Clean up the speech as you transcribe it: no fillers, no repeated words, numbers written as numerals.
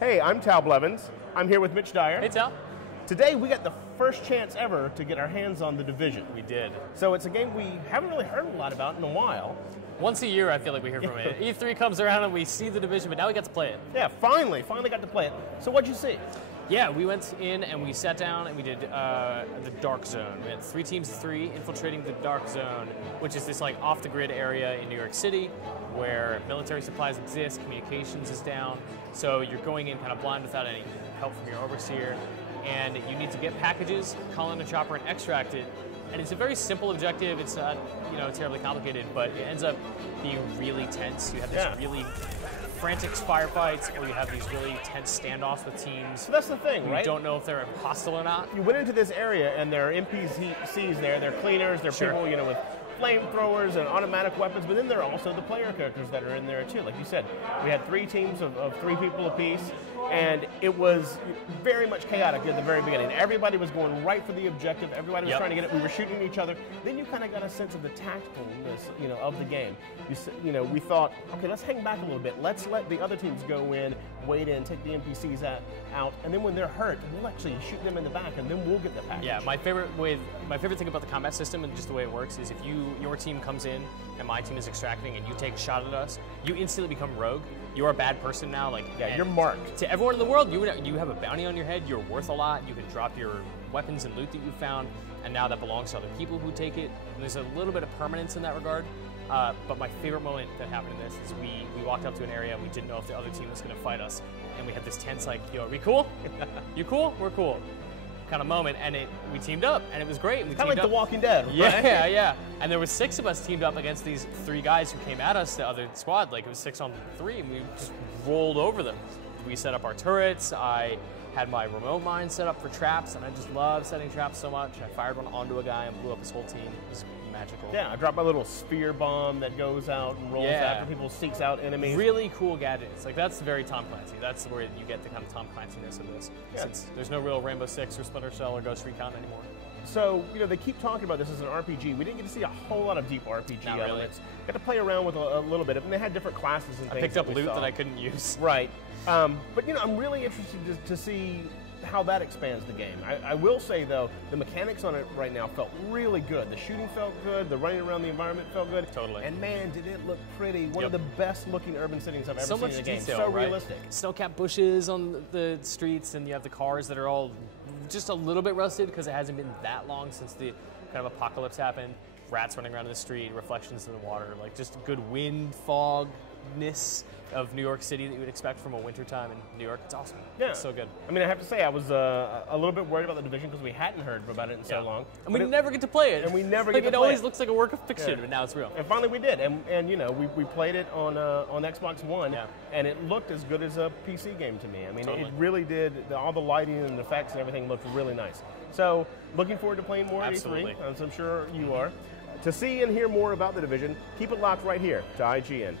Hey, I'm Tal Blevins. I'm here with Mitch Dyer. Hey, Tal. Today we got the first chance ever to get our hands on The Division. We did. So it's a game we haven't really heard a lot about in a while. Once a year, I feel like we hear from it. E3 comes around and we see The Division, but now we got to play it. Yeah, finally got to play it. So what'd you see? Yeah, we went in and we sat down and we did the Dark Zone. We had 3 teams of 3 infiltrating the Dark Zone, which is this like off-the-grid area in New York City where military supplies exist, communications is down, so you're going in kind of blind without any help from your overseer, and you need to get packages, call in a chopper, and extract it. And it's a very simple objective. It's not, terribly complicated, but it ends up being really tense. You have this really frantic firefights, or you have these really tense standoffs with teams. So that's the thing, right? You don't know if they're hostile or not. You went into this area, and there are NPCs there. They're cleaners. They're people, with flamethrowers and automatic weapons. But then there are also the player characters that are in there too. Like you said, we had 3 teams of 3 people apiece, and it was very much chaotic at the very beginning. Everybody was going right for the objective. Everybody was trying to get it. We were shooting each other. Then you kind of got a sense of the tacticalness, of the game. We thought, okay, let's hang back a little bit. Let's let the other teams go in, wait in, take the NPCs out, and then when they're hurt, we'll actually shoot them in the back, and then we'll get the package. Yeah, my favorite thing about the combat system and just the way it works is if your team comes in and my team is extracting and you take a shot at us, you instantly become rogue. You're a bad person now. You're marked. To everyone in the world, you have a bounty on your head. You're worth a lot. You can drop your weapons and loot that you found, and now that belongs to other people who take it. And there's a little bit of permanence in that regard. But my favorite moment that happened in this is we walked up to an area and we didn't know if the other team was going to fight us, and we had this tense yo, are we cool? You cool? We're cool. Kind of moment, and we teamed up, and it was great. Kind of like The Walking Dead, right? Yeah. And there was 6 of us teamed up against these 3 guys who came at us, the other squad. It was 6 on 3, and we just rolled over them. We set up our turrets. I had my remote mine set up for traps, and I just love setting traps so much. I fired one onto a guy and blew up his whole team. It was magical. Yeah, I dropped my little spear bomb that goes out and rolls after people, seeks out enemies. Really cool gadgets. That's very Tom Clancy. That's where you get the kind of Tom Clancy-ness of this. Yeah. Since there's no real Rainbow Six or Splinter Cell or Ghost Recon anymore. So, they keep talking about this as an RPG. We didn't get to see a whole lot of deep RPG elements. Got to play around with a little bit of, and they had different classes and things. I picked up loot that I couldn't use. Right. But, I'm really interested to see how that expands the game. I will say, though, the mechanics on it right now felt really good. The shooting felt good. The running around the environment felt good. Totally. And, man, did it look pretty. One of the best-looking urban settings I've ever seen in a game. Detail, so realistic. Snow-capped bushes on the streets, and you have the cars that are all just a little bit rusted because it hasn't been that long since the kind of apocalypse happened. Rats running around in the street, reflections in the water, just good wind, fogness of New York City that you would expect from a wintertime in New York. It's awesome. Yeah. It's so good. I mean, I have to say, I was a little bit worried about The Division because we hadn't heard about it in so long. And we never get to play it. And we never get to play it. It always looks like a work of fiction, but now it's real. And finally we did. And we played it on Xbox One, and it looked as good as a PC game to me. I mean, it really did. All the lighting and effects and everything looked really nice. So, looking forward to playing more at E3, as I'm sure you are. To see and hear more about The Division, keep it locked right here to IGN.